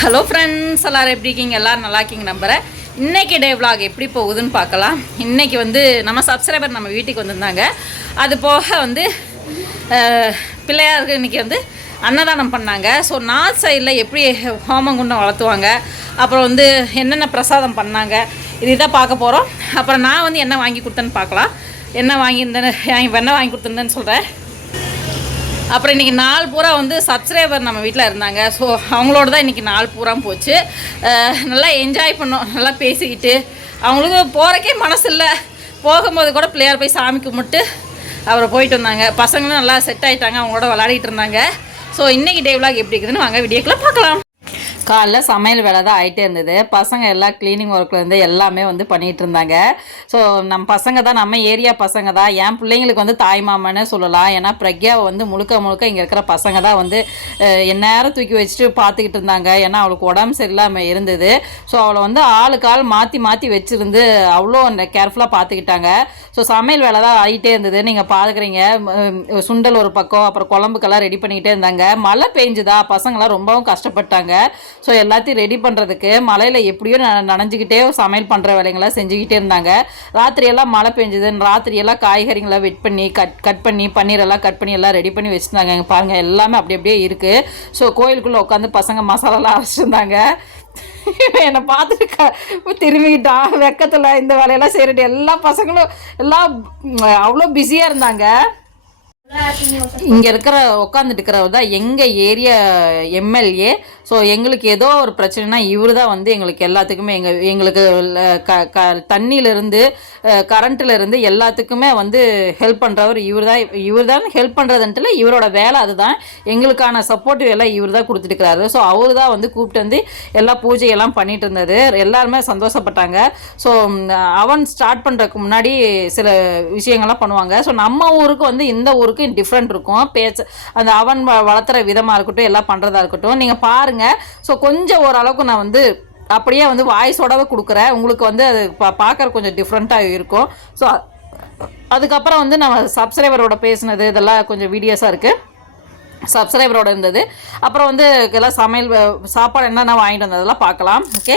Hello friends எல்லாரும் எப்படி இருக்கீங்க? எல்லோரும் நல்லா இருக்கீங்க நம்புறேன். இன்றைக்கி டே vlog எப்படி போகுதுன்னு பார்க்கலாம். இன்றைக்கி வந்து நம்ம சப்ஸ்கிரைபர் நம்ம வீட்டுக்கு வந்திருந்தாங்க. அது போக வந்து பிள்ளையாருக்கு இன்னைக்கு வந்து அன்னதானம் பண்ணாங்க. ஸோ நார்த் சைடில் எப்படி ஹோமங்குண்டம் வளர்த்துவாங்க அப்புறம் வந்து என்னென்ன பிரசாதம் பண்ணாங்க இதுதான் பார்க்க போகிறோம் அப்புறம் நான் வந்து என்ன வாங்கி கொடுத்தேன்னு பார்க்கலாம். என்ன வாங்கியிருந்தேன்னு என்ன வாங்கி கொடுத்துருந்தேன்னு சொல்கிறேன் அப்புறம் இன்றைக்கி நாள் பூரா வந்து சப்ஸ்கிரைபர் நம்ம வீட்டில் இருந்தாங்க. ஸோ அவங்களோட தான் இன்றைக்கி நாள் பூரா போச்சு. நல்லா என்ஜாய் பண்ணோம். நல்லா பேசிக்கிட்டு. அவங்களுக்கு போகிறக்கே மனசு இல்லை போகும்போது கூட பிள்ளையார் போய் சாமி கும்பிட்டு அவரை போயிட்டு வந்தாங்க. பசங்களும் நல்லா செட் ஆகிட்டாங்க அவங்களோட விளையாடிட்டு இருந்தாங்க. ஸோ இன்றைக்கி டே vlog எப்படி இருக்குதுன்னு வாங்க. வீடியோக்குள்ளே பார்க்கலாம். காலைல சமையல் வேலை தான் ஆகிட்டே இருந்தது. பசங்க எல்லாம் க்ளீனிங் ஒர்க்கில் இருந்து எல்லாமே வந்து பண்ணிகிட்டு இருந்தாங்க. ஸோ நம்ம பசங்க தான் நம்ம ஏரியா பசங்க தான். என் பிள்ளைங்களுக்கு வந்து தாய் மாமன்னு சொல்லலாம். ஏன்னா பிரக்யாவை வந்து முழுக்க முழுக்க இங்கே இருக்கிற பசங்க தான் வந்து எந்நேரம் தூக்கி வச்சுட்டு பார்த்துக்கிட்டு இருந்தாங்க. ஏன்னா அவளுக்கு உடம்பு சரியில்லாமல் இருந்தது. ஸோ அவளை வந்து ஆளுக்கு ஆள் மாற்றி மாற்றி வச்சுருந்து அவ்வளோ கேர்ஃபுல்லாக பார்த்துக்கிட்டாங்க. ஸோ சமையல் வேலை தான் ஆகிட்டே இருந்தது. நீங்கள் பார்க்குறீங்க. சுண்டல் ஒரு பக்கம் அப்புறம் குழம்புக்கெல்லாம் ரெடி பண்ணிக்கிட்டே இருந்தாங்க. மழை பெஞ்சுதா? பசங்களாம் ரொம்பவும் கஷ்டப்பட்டாங்க. ஸோ எல்லாத்தையும் ரெடி பண்ணுறதுக்கு மழையில் எப்படியோ ந- நனைஞ்சுக்கிட்டே சமையல் பண்ணுற வேலைங்களை செஞ்சுக்கிட்டே இருந்தாங்க. ராத்திரியெல்லாம் மழை பெஞ்சுதுன்னு ராத்திரியெல்லாம் காய்கறிங்களை வெட் பண்ணி கட் கட் பண்ணி பன்னீரெல்லாம் கட் பண்ணி எல்லாம் ரெடி பண்ணி வச்சுருந்தாங்க. பாருங்கள் பாருங்க எல்லாமே அப்படி அப்படியே இருக்குது ஸோ கோயிலுக்குள்ளே உட்காந்து பசங்க மசாலாலாம் அரைச்சிருந்தாங்க என்னை பார்த்துட்டு திரும்பிக்கிட்டான். வெக்கத்தில் இந்த வேலையெல்லாம் செய்கிறது எல்லா பசங்களும் எல்லாம் அவ்வளோ பிஸியாக இருந்தாங்க. இங்கே இருக்கிற உட்காந்துட்டு இருக்கிறவர் தான் எங்கள் ஏரியா எம்எல்ஏ ஸோ எங்களுக்கு ஏதோ ஒரு பிரச்சனைனா இவர் தான் வந்து எங்களுக்கு எல்லாத்துக்குமே எங்கள் எங்களுக்கு க க தண்ணியிலேருந்து கரண்ட்டிலேருந்து எல்லாத்துக்குமே வந்து ஹெல்ப் பண்ணுறவர் இவர் தான் இவர் தான் ஹெல்ப் பண்ணுறதுன்ட்டுல இவரோட வேலை அதுதான். எங்களுக்கான சப்போர்ட்டிவ் எல்லாம் இவர் தான் கொடுத்துட்டுருக்கிறாரு ஸோ அவர் தான் வந்து கூப்பிட்டு வந்து எல்லா பூஜையெல்லாம் பண்ணிட்டு இருந்தது எல்லாருமே சந்தோஷப்பட்டாங்க. ஸோ அவன் ஸ்டார்ட் பண்ணுறதுக்கு முன்னாடி சில விஷயங்கள்லாம் பண்ணுவாங்க. ஸோ நம்ம ஊருக்கு வந்து இந்த ஊருக்கு டிஃப்ரெண்ட் இருக்கும். பேச்சு அந்த அவன் வ- வளர்த்துற விதமாக இருக்கட்டும் எல்லாம் பண்ணுறதா இருக்கட்டும். நீங்கள் பாருங்கள் ஸோ கொஞ்சம் ஓரளவுக்கு நான் வந்து அப்படியே வந்து வாய்ஸோடவே கொடுக்குறேன். உங்களுக்கு வந்து அது பா பார்க்குற கொஞ்சம் டிஃப்ரெண்ட்டாக இருக்கும். ஸோ அதுக்கப்புறம் வந்து நம்ம சப்ஸ்கிரைபரோட பேசுனது இதெல்லாம் கொஞ்சம் வீடியோஸாக இருக்குது சப்ஸ்கிரைபரோட இருந்தது. அப்புறம் வந்து எல்லாம் சமையல் சாப்பாடு என்னென்ன வாங்கிட்டு வந்ததெல்லாம் பார்க்கலாம் ஓகே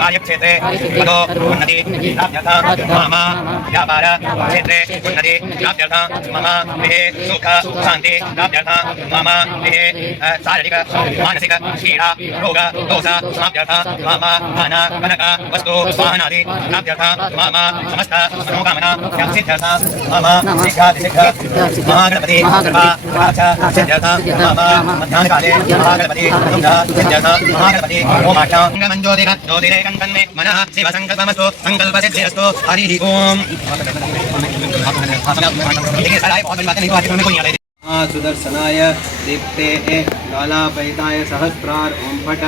कार्यक्षेत्रे ततो उन्नति प्राप्त्यर्थं मम व्यापार क्षेत्रे उन्नति प्राप्त्यर्थं मम गृहे सुख शान्ति प्राप्त्यर्थं मम गृहे शारीरिक मानसिक पीडा रोग दोष समाप्त्यर्थं मम धन कनक वस्तु वाहनादि प्राप्त्यर्थं मम समस्त मनोकामना सिद्ध्यर्थं मम सिद्धातिसिद्ध महागणपति कृपा मम मध्याह्नकाले महागणपति सिद्ध्यर्थं महागणपति ओमाष्टां ज्योतिर ज्योतिरेकं शिव संकल्पमस्तु संकल्प हरि ओम्। सुदर्शनाय दीप्ते लालापयिताय सहस्रार ओम फट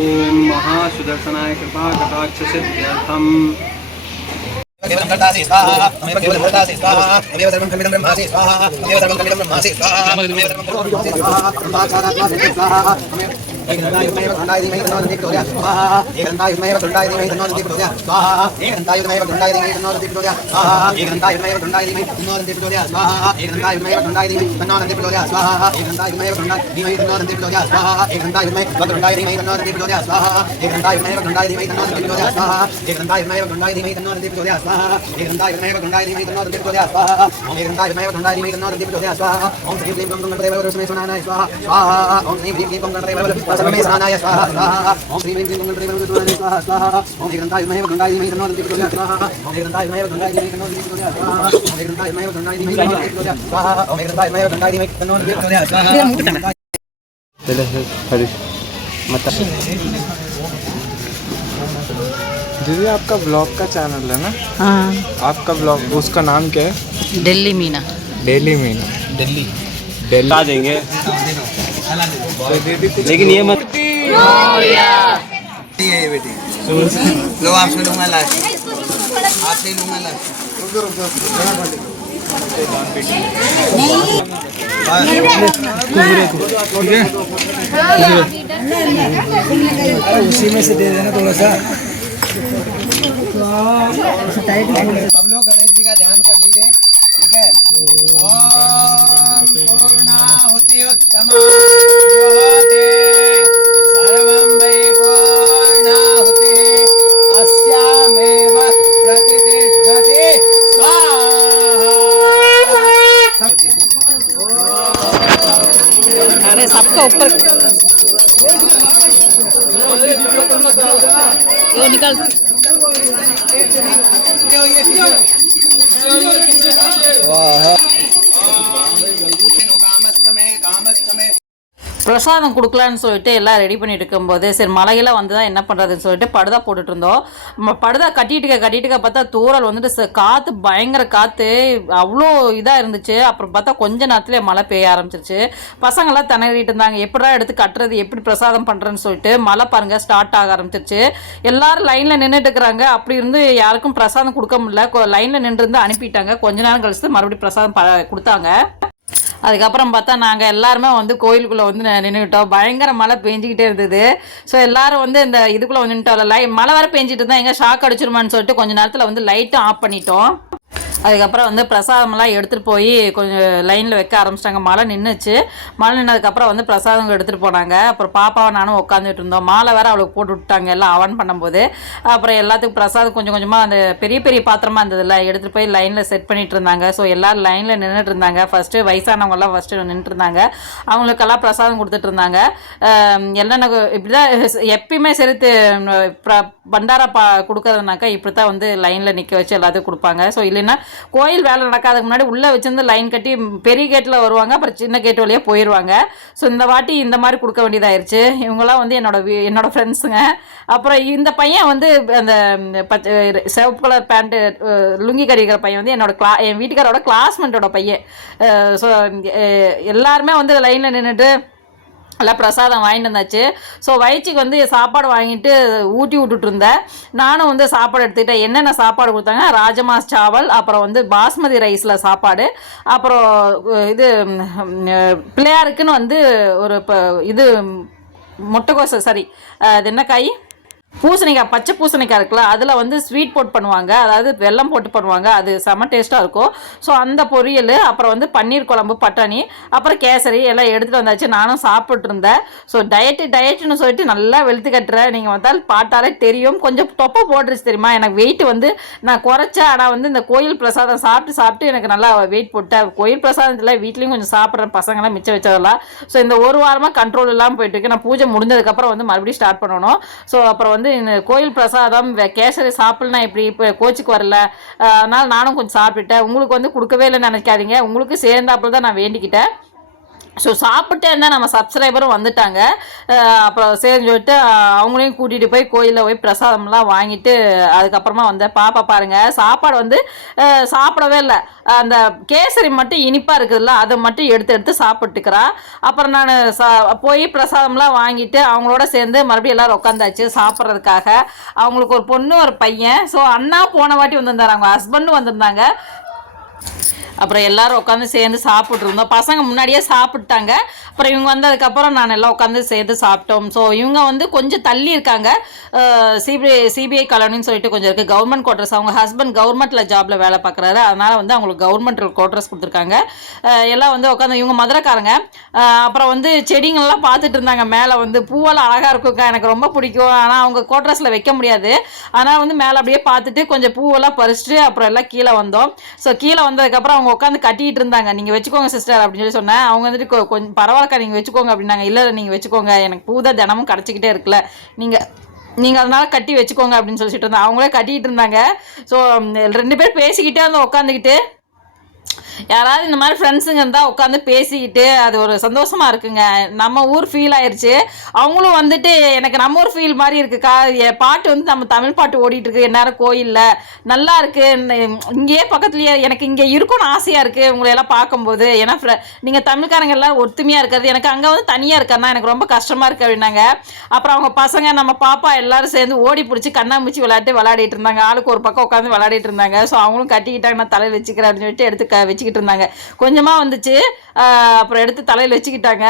ओम महासुदर्शनाय कृपा कटाक्ष सिद्ध्यर्थम देवं कर्तासि स्वाहा। तमेव केवलं कर्तासि स्वाहा। तमेव सर्वं खल्विदं ब्रह्मासि, स्वाहा। तमेव सर्वं खल्विदं ब्रह्मासि, स्वाहा। तमेव सर्वं खल्विदं ब्रह्मासि, स्वाहा। ब्रह्माचारात्मा स्वाहा। तमेव एकदन्तायुग्मैव दण्डाय धीमहि तन्नो दन्ति प्रचोदयात् स्वाहा। एकदन्तायुग्मैव दण्डाय धीमहि तन्नो दन्ति प्रचोदयात् स्वाहा। एकदन्तायुग्मैव दण्डाय धीमहि तन्नो दन्ति प्रचोदयात् स्वाहा। एकदन्तायुग्मैव दण्डाय धीमहि तन्नो दन्ति प्रचोदयात् स्वाहा। एकदन्तायुग्मैव दण्डाय धीमहि तन्नो दन्ति प्रचोदयात् स्वाहा। एकदन्तायुग्मैव दण्डाय धीमहि तन्नो दन्ति प्रचोदयात् स्वाहा। एकदन्तायुग्मैव दण्डाय धीमहि तन्नो दन्ति प्रचोदयात् स्वाहा। एकदन्तायुग्मैव दण्डाय धीमहि तन्नो दन्ति प्रचोदयात् स्वाहा। एकदन्तायुग्मैव दण्डाय धीमहि तन्नो दन्ति प्रचोदयात् स्वाहा एक घंटा इधर में घंटा इधर में करना दंडित को दे स्वाहा ओम एक घंटा इधर में घंटा इधर में करना दंडित को दे स्वाहा ओम श्री क्लीम गम गणपते वरस में सुनाना स्वाहा स्वाहा ओम श्री क्लीम गम गणपते वरस में सुनाना स्वाहा स्वाहा ओम श्री क्लीम गम गणपते वरस में सुनाना स्वाहा स्वाहा ओम एक घंटा इधर में घंटा इधर में करना दंडित को दे स्वाहा ओम एक घंटा इधर में घंटा इधर में करना दंडित को दे स्वाहा ओम एक घंटा इधर में घंटा इधर में करना दंडित को दे स्वाहा ओम एक घंटा इधर में घंटा इधर में करना दंडित को दे स्वाहा हरीश मत दीदी आपका ब्लॉग का चैनल है ना? हाँ। आपका ब्लॉग उसका नाम क्या है? दिल्ली मीना। दिल्ली मीना। दिल्ली। दिल्ली। देंगे लेकिन ये मत लो आपसे लूँगा लास्ट आपसे लूँगा लास्ट उसी में से दे देना थोड़ा सा। सब लोग गणेश जी का ध्यान कर लीजिए ठीक है? ओम पूर्णाहुति उत्तमा பிரசாதம் கொடுக்கலான்னு சொல்லிட்டு எல்லாம் ரெடி பண்ணிட்டு இருக்கும்போது சரி மழையெல்லாம் வந்து தான் என்ன பண்ணுறதுன்னு சொல்லிட்டு படுதா போட்டுட்டு இருந்தோம். படுதா கட்டிட்டுக்க கட்டிட்டுக்க பார்த்தா தூரல் வந்துட்டு ச- காற்று பயங்கர காற்று அவ்வளோ இதாக இருந்துச்சு. அப்புறம் பார்த்தா கொஞ்ச நேரத்துலேயே மழை பெய்ய ஆரம்பிச்சிருச்சு. பசங்களாம் திணறிட்டு இருந்தாங்க. எப்படிடா எடுத்து கட்டுறது எப்படி பிரசாதம் பண்ணுறேன்னு சொல்லிட்டு மழை பாருங்க ஸ்டார்ட் ஆக ஆரம்பிச்சிருச்சு. எல்லாரும் லைனில் நின்றுட்டு இருக்கிறாங்க. அப்படி இருந்து யாருக்கும் பிரசாதம் கொடுக்க முடியல. லைனில் நின்று இருந்து அனுப்பிட்டாங்க. கொஞ்ச நேரம் கழிச்சு மறுபடியும் பிரசாதம் ப கொடுத்தாங்க. அதுக்கப்புறம் பார்த்தா நாங்கள் எல்லாருமே வந்து கோயிலுக்குள்ளே வந்து நின்றுக்கிட்டோம் பயங்கர மழை பெஞ்சிக்கிட்டே இருந்தது. ஸோ எல்லாரும் வந்து இந்த இதுக்குள்ளே நின்றுட்டோம் லை மழை வர பெஞ்சிட்டு இருந்தால் எங்கே ஷாக் அடிச்சிருமான்னு சொல்லிட்டு கொஞ்ச நேரத்தில் வந்து லைட்டும் ஆஃப் பண்ணிட்டோம். அதுக்கப்புறம் வந்து பிரசாதமெல்லாம் எடுத்துகிட்டு போய் கொஞ்சம் லைனில் வைக்க ஆரம்பிச்சிட்டாங்க. மழை நின்றுச்சு மழை நின்னதுக்கப்புறம் வந்து பிரசாதம் எடுத்துகிட்டு போனாங்க. அப்புறம் பாப்பாவை நானும் உட்காந்துட்டு இருந்தோம். மாலை வேறு அவளுக்கு போட்டு விட்டாங்க எல்லாம் அவன் பண்ணும்போது. அப்புறம் எல்லாத்துக்கும் பிரசாதம் கொஞ்சம் கொஞ்சமாக அந்த பெரிய பெரிய பாத்திரமாக இருந்ததில்ல எடுத்துகிட்டு போய் லைனில் செட் பண்ணிட்டு இருந்தாங்க. ஸோ எல்லோரும் லைனில் நின்றுட்டு இருந்தாங்க. ஃபஸ்ட்டு வயசானவங்கெல்லாம் ஃபஸ்ட்டு நின்றுட்டு இருந்தாங்க. அவங்களுக்கெல்லாம் பிரசாதம் கொடுத்துட்டு இருந்தாங்க. என்னென்ன இப்படி தான் எப்பயுமே செலுத்து பண்டாரா பா கொடுக்கறதுனாக்கா இப்படி தான் வந்து லைனில் நிற்க வச்சு எல்லாத்துக்கும் கொடுப்பாங்க. ஸோ இல்லைன்னா கோயில் வேலை நடக்காதக்கு முன்னாடி உள்ளே வச்சிருந்து லைன் கட்டி பெரிய கேட்டில் வருவாங்க. அப்புறம் சின்ன கேட் வழியாக போயிடுவாங்க ஸோ இந்த வாட்டி இந்த மாதிரி கொடுக்க வேண்டியதாயிருச்சு. இவங்கெல்லாம் வந்து என்னோட என்னோட ஃப்ரெண்ட்ஸுங்க அப்புறம் இந்த பையன் வந்து அந்த பச்சை சிவப்பு கலர் பேண்ட்டு லுங்கி கறிக்கிற பையன் வந்து என்னோட கிளா என் வீட்டுக்காரோட கிளாஸ்மேட்டோட பையன். ஸோ எல்லாருமே வந்து லைனில் நின்றுட்டு எல்லாம் பிரசாதம் வாங்கிட்டு வந்தாச்சு. ஸோ வயிற்றுக்கு வந்து சாப்பாடு வாங்கிட்டு ஊட்டி விட்டுட்டு இருந்தேன். நானும் வந்து சாப்பாடு எடுத்துக்கிட்டேன். என்னென்ன சாப்பாடு கொடுத்தாங்க ராஜமாஸ் சாவல் அப்புறம் வந்து பாஸ்மதி ரைஸில் சாப்பாடு அப்புறம் இது பிள்ளையாருக்குன்னு வந்து ஒரு இப்போ இது முட்டைக்கோசை சாரி அது என்ன காய் பூசணிக்காய் பச்சை பூசணிக்காய் இருக்குல்ல அதில் வந்து ஸ்வீட் போட்டு பண்ணுவாங்க. அதாவது வெல்லம் போட்டு பண்ணுவாங்க. அது செம டேஸ்ட்டாக இருக்கும். ஸோ அந்த பொரியல் அப்புறம் வந்து பன்னீர் குழம்பு பட்டாணி அப்புறம் கேசரி எல்லாம் எடுத்துகிட்டு வந்தாச்சு. நானும் சாப்பிட்ருந்தேன் ஸோ டயட்டு டயட்டுன்னு சொல்லிட்டு நல்லா வெளுத்து கட்டுறேன். நீங்கள் வந்தால் பார்த்தாலே தெரியும். கொஞ்சம் தொப்பை போட்டுருச்சு தெரியுமா? எனக்கு வெயிட் வந்து நான் குறைச்சேன். ஆனால் வந்து இந்த கோயில் பிரசாதம் சாப்பிட்டு சாப்பிட்டு எனக்கு நல்லா வெயிட் போட்டேன். கோயில் பிரசாதத்தில் வீட்லேயும் கொஞ்சம் சாப்பிட்றேன் பசங்களாம் மிச்சம் வச்சதெல்லாம். ஸோ இந்த ஒரு வாரமாக கண்ட்ரோல் இல்லாமல் போயிட்டு இருக்கு. நான் பூஜை முடிஞ்சதுக்கப்புறம் வந்து மறுபடியும் ஸ்டார்ட் பண்ணணும். ஸோ அப்புறம் வந்து இந்த கோயில் பிரசாதம் கேசரி சாப்பிட்லாம் இப்படி இப்போ கோச்சிக்கு வரல? அதனால் நானும் கொஞ்சம் சாப்பிட்டுட்டேன். உங்களுக்கு வந்து கொடுக்கவே இல்லைன்னு நினைக்காதீங்க. உங்களுக்கு சேர்ந்தாப்புல தான் நான் வேண்டிக்கிட்டேன். ஸோ சாப்பிட்டே இருந்தால் நம்ம சப்ஸ்கிரைபரும் வந்துட்டாங்க. அப்புறம் சரின்னு சொல்லிட்டு அவங்களையும் கூட்டிகிட்டு போய் கோயிலில் போய் பிரசாதம்லாம் வாங்கிட்டு அதுக்கப்புறமா வந்தேன் பாப்பா பாருங்கள் சாப்பாடு வந்து சாப்பிடவே இல்லை. அந்த கேசரி மட்டும் இனிப்பாக இருக்குதுல்ல அதை மட்டும் எடுத்து எடுத்து சாப்பிட்டுக்கிறா. அப்புறம் நான் சா போய் பிரசாதம்லாம் வாங்கிட்டு அவங்களோட சேர்ந்து மறுபடியும் எல்லோரும் உட்காந்தாச்சு சாப்பிட்றதுக்காக. அவங்களுக்கு ஒரு பொண்ணு ஒரு பையன். ஸோ அண்ணா போன வாட்டி வந்திருந்தாரு. அவங்க ஹஸ்பண்டும் வந்திருந்தாங்க. அப்புறம் எல்லாரும் உட்காந்து சேர்ந்து சாப்பிட்ருந்தோம் பசங்க முன்னாடியே சாப்பிட்டாங்க அப்புறம் இவங்க வந்ததுக்கப்புறம் நான் எல்லாம் உட்காந்து சேர்ந்து சாப்பிட்டோம். ஸோ இவங்க வந்து கொஞ்சம் தள்ளி இருக்காங்க. சிபிஐ சிபிஐ காலனின்னு சொல்லிட்டு கொஞ்சம் இருக்குது கவர்மெண்ட் குவார்டர்ஸ் அவங்க ஹஸ்பண்ட் கவர்மெண்ட்டில் ஜாபில் வேலை பார்க்குறாரு. அதனால் வந்து அவங்களுக்கு கவர்மெண்ட் குவார்டர்ஸ் கொடுத்துருக்காங்க. எல்லாம் வந்து உட்காந்து இவங்க மதுரைக்காரங்க. அப்புறம் வந்து செடிங்கள்லாம் பார்த்துட்டு இருந்தாங்க. மேலே வந்து பூவெல்லாம் அழகாக இருக்குக்கா எனக்கு ரொம்ப பிடிக்கும். ஆனால் அவங்க குவார்டர்ஸில் வைக்க முடியாது. ஆனால் வந்து மேலே அப்படியே பார்த்துட்டு கொஞ்சம் பூவெல்லாம் பறிச்சுட்டு அப்புறம் எல்லாம் கீழே வந்தோம். ஸோ கீழே வந்ததுக்கப்புறம் அவங்க உட்காந்து கட்டிட்டு இருந்தாங்க. நீங்கள் வச்சுக்கோங்க சிஸ்டர் அப்படின்னு சொல்லி சொன்னேன். அவங்க வந்துட்டு கொ- கொஞ்சம் பரவாயில்லக்கா நீங்கள் வச்சுக்கோங்க அப்படின்னாங்க. இல்லை நீங்கள் வச்சுக்கோங்க. எனக்கு பூதா தினமும் கிடச்சிக்கிட்டே இருக்குல்ல. நீங்கள் நீங்கள் அதனால கட்டி வச்சுக்கோங்க அப்படின்னு சொல்லிட்டு இருந்தாங்க. அவங்களே கட்டிகிட்டு இருந்தாங்க. ஸோ ரெண்டு பேர் பேசிக்கிட்டே வந்து உட்காந்துக்கிட்டு யாராவது இந்த மாதிரி ஃப்ரெண்ட்ஸுங்க இருந்தால் உட்காந்து பேசிக்கிட்டு அது ஒரு சந்தோஷமா இருக்குங்க. நம்ம ஊர் ஃபீல் ஆயிடுச்சு அவங்களும் வந்துட்டு எனக்கு நம்ம ஊர் ஃபீல் மாதிரி இருக்குக்கா. என் பாட்டு வந்து நம்ம தமிழ் பாட்டு ஓடிட்டு இருக்கு. எந்நேரம் கோயிலில். நல்லா இருக்கு. இங்கேயே பக்கத்துலயே எனக்கு இங்கே இருக்கணும்னு ஆசையாக இருக்கு உங்களை எல்லாம் பார்க்கும்போது. ஏன்னா fr- நீங்க தமிழ்காரங்க எல்லாம் ஒத்துமையாக இருக்கிறது. எனக்கு அங்கே வந்து தனியாக இருக்கறனா எனக்கு ரொம்ப கஷ்டமா இருக்கு அப்படின்னாங்க. அப்புறம் அவங்க பசங்க நம்ம பாப்பா எல்லாரும் சேர்ந்து ஓடி பிடிச்சி கண்ணாமூச்சி விளையாட்டு விளையாடிட்டு இருந்தாங்க. ஆளுக்கு ஒரு பக்கம் உட்காந்து விளையாடிட்டு இருந்தாங்க. ஸோ அவங்களும் கட்டிக்கிட்டாங்க. நான் தலையில் வச்சுக்கிறேன் அப்படின்னு சொல்லிட்டு எடுத்து க வச்சுக்கிட்டு இருந்தாங்க. கொஞ்சமாக வந்துச்சு. அப்புறம் எடுத்து தலையில் வச்சுக்கிட்டாங்க.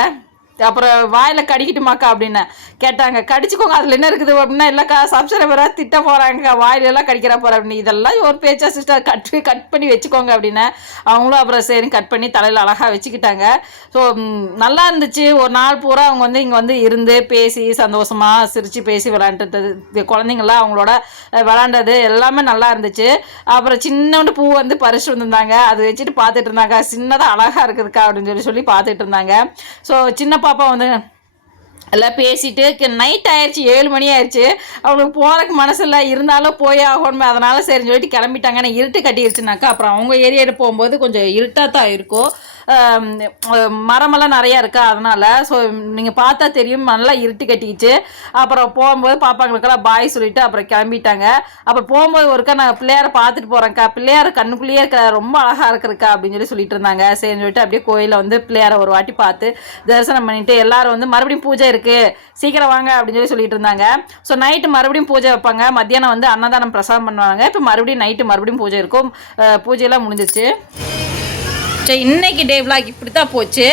அப்புறம் வாயில் கடிக்கட்டுமாக்கா அப்படின்னு கேட்டாங்க. கடிச்சுக்கோங்க அதில் என்ன இருக்குது அப்படின்னா இல்லைக்கா சப்ஸ்கிரைபராக திட்ட போகிறாங்கக்கா வாயிலெல்லாம் கடிக்கிறா போகிற அப்படின்னு. இதெல்லாம் ஒரு பேச்சா சிஸ்டர் கட் கட் பண்ணி வச்சுக்கோங்க அப்படின்னு. அவங்களும் அப்புறம் சரி கட் பண்ணி தலையில் அழகாக வச்சுக்கிட்டாங்க. ஸோ நல்லா இருந்துச்சு. ஒரு நாள் பூரா அவங்க வந்து இங்கே வந்து இருந்து பேசி சந்தோஷமாக சிரித்து பேசி விளாண்டுட்டது குழந்தைங்களாம் அவங்களோட விளாண்டது எல்லாமே நல்லா இருந்துச்சு. அப்புறம் சின்னோண்டு பூ வந்து பறிச்சு வந்திருந்தாங்க. அது வச்சுட்டு பார்த்துட்டு இருந்தாங்க. சின்னதாக அழகாக இருக்குதுக்கா அப்படின்னு சொல்லி சொல்லி பார்த்துட்டு இருந்தாங்க. ஸோ சின்ன பாப்பா வந்து எல்லாம் பேசிட்டு நைட் ஆயிடுச்சு ஏழு மணி ஆயிடுச்சு அவங்களுக்கு போகிறக்கு மனசில்ல இருந்தாலும் போய் ஆகணுமே. அதனால சரின்னு சொல்லிட்டு கிளம்பிட்டாங்க. ஆனால் இருட்டு கட்டிடுச்சுனாக்கா அப்புறம் அவங்க ஏரியாவில் போகும்போது கொஞ்சம் இருட்டாக தான் இருக்கும். மரமெல்லாம் நிறையா இருக்கா? அதனால ஸோ நீங்கள் பார்த்தா தெரியும் நல்லா இருட்டு கட்டிக்கிச்சு. அப்புறம் போகும்போது பாப்பாங்களுக்கெல்லாம் பாய் சொல்லிட்டு அப்புறம் கிளம்பிட்டாங்க. அப்புறம் போகும்போது ஒருக்கா நான் பிள்ளையாரை பார்த்துட்டு போகிறேன்க்கா பிள்ளையார் கண்ணுக்குள்ளேயே இருக்க? ரொம்ப அழகாக இருக்குதுக்கா அப்படின்னு சொல்லி சொல்லிட்டு இருந்தாங்க. சரின்னு சொல்லிட்டு அப்படியே கோயிலில் வந்து பிள்ளையாரை ஒரு வாட்டி பார்த்து தரிசனம் பண்ணிட்டு எல்லாரும் வந்து மறுபடியும் பூஜை இருக்கு. சீக்கிரம் வாங்க அப்படின்னு சொல்லி சொல்லிட்டு இருந்தாங்க. ஸோ நைட்டு மறுபடியும் பூஜை வைப்பாங்க. மத்தியானம் வந்து அன்னதானம் பிரசாதம் பண்ணுவாங்க. இப்போ மறுபடியும் நைட்டு மறுபடியும் பூஜை இருக்கும். பூஜையெல்லாம் முடிஞ்சிச்சு சரி இன்றைக்கி டே vlog இப்படி தான் போச்சு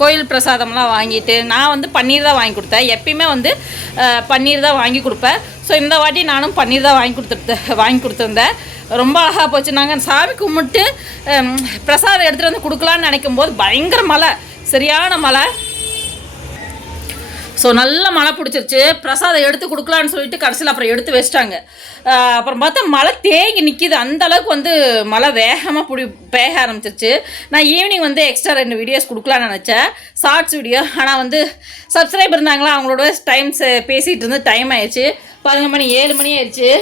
கோயில் பிரசாதம்லாம் வாங்கிட்டு நான் வந்து பன்னீர் தான் வாங்கி கொடுத்தேன். எப்பயுமே வந்து பன்னீர் தான் வாங்கி கொடுப்பேன். ஸோ இந்த வாட்டி நானும் பன்னீர் தான் வாங்கி கொடுத்துட்டு வாங்கி கொடுத்துருந்தேன். ரொம்ப அழகாக போச்சு. நாங்கள் சாமி கும்பிட்டு பிரசாதம் எடுத்துகிட்டு வந்து கொடுக்கலான்னு நினைக்கும் போது பயங்கர மழை. சரியான மழை. ஸோ நல்ல மழை பிடிச்சிருச்சு. பிரசாதம் எடுத்து கொடுக்கலான்னு சொல்லிட்டு கடைசியில் அப்புறம் எடுத்து வச்சிட்டாங்க. அப்புறம் பார்த்தா மழை தேங்கி நிற்கிது அந்த அளவுக்கு வந்து மழை வேகமாக பிடி பேக ஆரம்பிச்சிருச்சு. நான் ஈவினிங் வந்து எக்ஸ்ட்ரா ரெண்டு வீடியோஸ் கொடுக்கலான்னு நினச்சேன். ஷார்ட்ஸ் வீடியோ ஆனால் வந்து சப்ஸ்கிரைப் இருந்தாங்களா அவங்களோட டைம்ஸ் பேசிகிட்டு இருந்து டைம் ஆயிடுச்சு. பதினொன்று மணி ஏழு மணி ஆயிடுச்சு.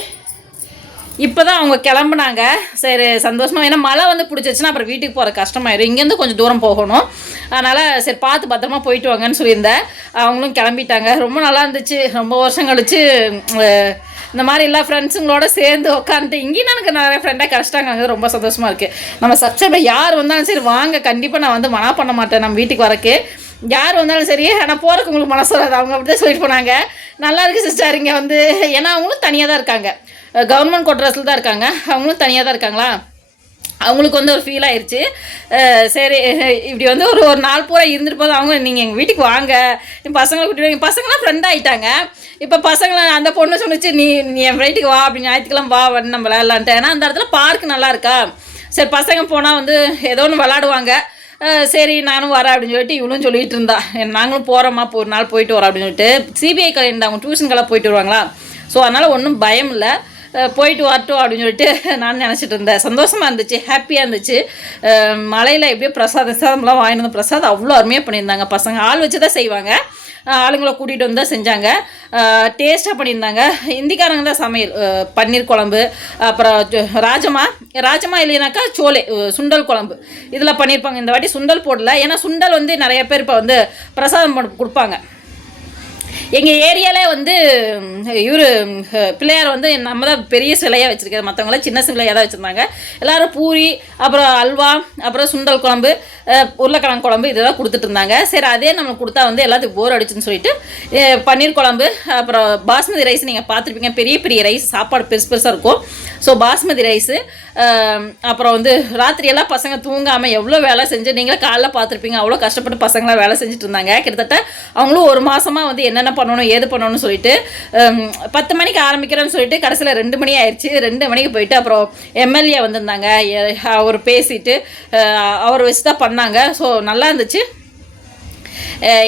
இப்போ தான் அவங்க கிளம்புனாங்க. சரி சந்தோஷமாக ஏன்னா மழை வந்து பிடிச்சிருச்சுன்னா அப்புறம் வீட்டுக்கு போகிற கஷ்டமாயிடும் இங்கேருந்து கொஞ்சம் தூரம் போகணும். அதனால் சரி பார்த்து பத்திரமா போயிட்டு வாங்கன்னு சொல்லியிருந்தேன். அவங்களும் கிளம்பிட்டாங்க. ரொம்ப நல்லா இருந்துச்சு. ரொம்ப வருஷம் கழிச்சு இந்த மாதிரி எல்லா ஃப்ரெண்ட்ஸுங்களோட சேர்ந்து உட்காந்துட்டு இங்கேயும் எனக்கு நிறைய ஃப்ரெண்டாக கிடச்சிட்டாங்க. ரொம்ப சந்தோஷமாக இருக்குது நம்ம சப்ஸ்கிரைபர் யார் வந்தாலும் சரி வாங்க. கண்டிப்பாக நான் வந்து மனா பண்ண மாட்டேன் நம்ம வீட்டுக்கு வரக்கு. யார் வந்தாலும் சரி ஆனால் போகிறதுக்கு உங்களுக்கு மனசு வராது. அவங்க அப்படி தான் சொல்லிட்டு போனாங்க. நல்லா இருக்குது சிஸ்டர் இங்கே வந்து ஏன்னா அவங்களும் தனியாக தான் இருக்காங்க. கவர்மெண்ட் குவார்டர்ஸில் தான் இருக்காங்க. அவங்களும் தனியாக தான் இருக்காங்களா? அவங்களுக்கு வந்து ஒரு ஃபீல் ஆயிடுச்சு சரி இப்படி வந்து ஒரு ஒரு நாள் பூரா இருந்துட்டு போதும் அவங்க நீங்கள் எங்கள் வீட்டுக்கு வாங்க. என் பசங்களை கூட்டிட்டு எங்கள் பசங்களாம் ஃப்ரெண்ட் ஆகிட்டாங்க இப்போ பசங்களை அந்த பொண்ணு சொன்னிச்சு நீ நீ என் வீட்டுக்கு வா அப்படி ஞாயிற்றுக்கிழமை வா வந்து நம்ம விளையாடலான்ட்டு. ஏன்னா அந்த இடத்துல பார்க் நல்லா இருக்கா? சரி பசங்க போனால் வந்து ஏதோ ஒன்று விளாடுவாங்க சரி நானும் வரேன் அப்படின்னு சொல்லிட்டு இவளும் சொல்லிகிட்டு இருந்தா. நாங்களும் போகிறோம்மா இப்போ ஒரு நாள் போயிட்டு வரோம் அப்படின்னு சொல்லிட்டு. சிபிஐ கல்யாணம் அவங்க டியூஷனுக்கெல்லாம் போயிட்டு வருவாங்களா? ஸோ அதனால் ஒன்றும் பயம் இல்லை. போயிட்டு வரட்டும் அப்படின்னு சொல்லிட்டு நான் நினச்சிட்டு இருந்தேன். சந்தோஷமாக இருந்துச்சு ஹாப்பியாக இருந்துச்சு. மலையில் எப்படியோ பிரசாதம் பிரசாதம்லாம் வாங்கிட்டு பிரசாதம் அவ்வளோ அருமையாக பண்ணியிருந்தாங்க பசங்க. ஆள் வச்சு தான் செய்வாங்க ஆளுங்களை கூட்டிகிட்டு வந்து தான் செஞ்சாங்க. டேஸ்ட்டாக பண்ணியிருந்தாங்க. இந்திக்காரங்க தான் சமையல். பன்னீர் குழம்பு அப்புறம் ராஜமா. ராஜமா இல்லைனாக்கா சோலை சுண்டல் குழம்பு. இதில் பண்ணியிருப்பாங்க. இந்த வாட்டி சுண்டல் போடல. ஏன்னா சுண்டல் வந்து நிறைய பேர் இப்போ வந்து பிரசாதம் கொடுப்பாங்க. எங்கள் ஏரியாவில் வந்து இவர் பிள்ளையார் வந்து நம்ம தான் பெரிய சிலையாக வச்சுருக்காரு. மற்றவங்களாம் சின்ன சிலையாக தான் வச்சுருந்தாங்க. எல்லாரும் பூரி அப்புறம் அல்வா அப்புறம் சுண்டல் குழம்பு உருளைக்கிழங்கு குழம்பு இதெல்லாம் கொடுத்துட்டு இருந்தாங்க சரி அதே நம்ம கொடுத்தா வந்து எல்லாத்துக்கும் போர் அடிச்சுன்னு சொல்லிட்டு பன்னீர் குழம்பு அப்புறம் பாஸ்மதி ரைஸ் நீங்கள் பார்த்துருப்பீங்க. பெரிய பெரிய ரைஸ் சாப்பாடு பெருசு பெருசாக இருக்கும். ஸோ பாஸ்மதி ரைஸு அப்புறம் வந்து ராத்திரியெல்லாம் பசங்க தூங்காமல் எவ்வளோ வேலை செஞ்சு நீங்களே காலைல பார்த்துருப்பீங்க. அவ்வளோ கஷ்டப்பட்டு பசங்களாம் வேலை செஞ்சுட்டு இருந்தாங்க கிட்டத்தட்ட அவங்களும் ஒரு மாதமாக வந்து என்னென்ன பண்ணணும் ஏது பண்ணணும்னு சொல்லிட்டு பத்து மணிக்கு ஆரம்பிக்கிறேன்னு சொல்லிட்டு கடைசியில் ரெண்டு மணி ஆயிடுச்சு ரெண்டு மணிக்கு போயிட்டு அப்புறம் எம்எல்ஏ வந்திருந்தாங்க. அவர் பேசிட்டு அவர் வச்சு தான் பண்ணாங்க. ஸோ நல்லா இருந்துச்சு.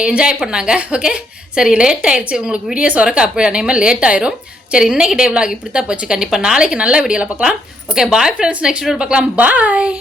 என்ஜாய் பண்ணாங்க. ஓகே சரி லேட் ஆயிடுச்சு உங்களுக்கு வீடியோஸ் வரக்கு அப்போ இனிமேல் லேட் ஆயிரும். சரி இன்னைக்கு டே vlog இப்படி தான் போச்சு. கண்டிப்பாக நாளைக்கு நல்ல வீடியோவில் பார்க்கலாம். Okay bye friends next video பார்க்கலாம். பாய்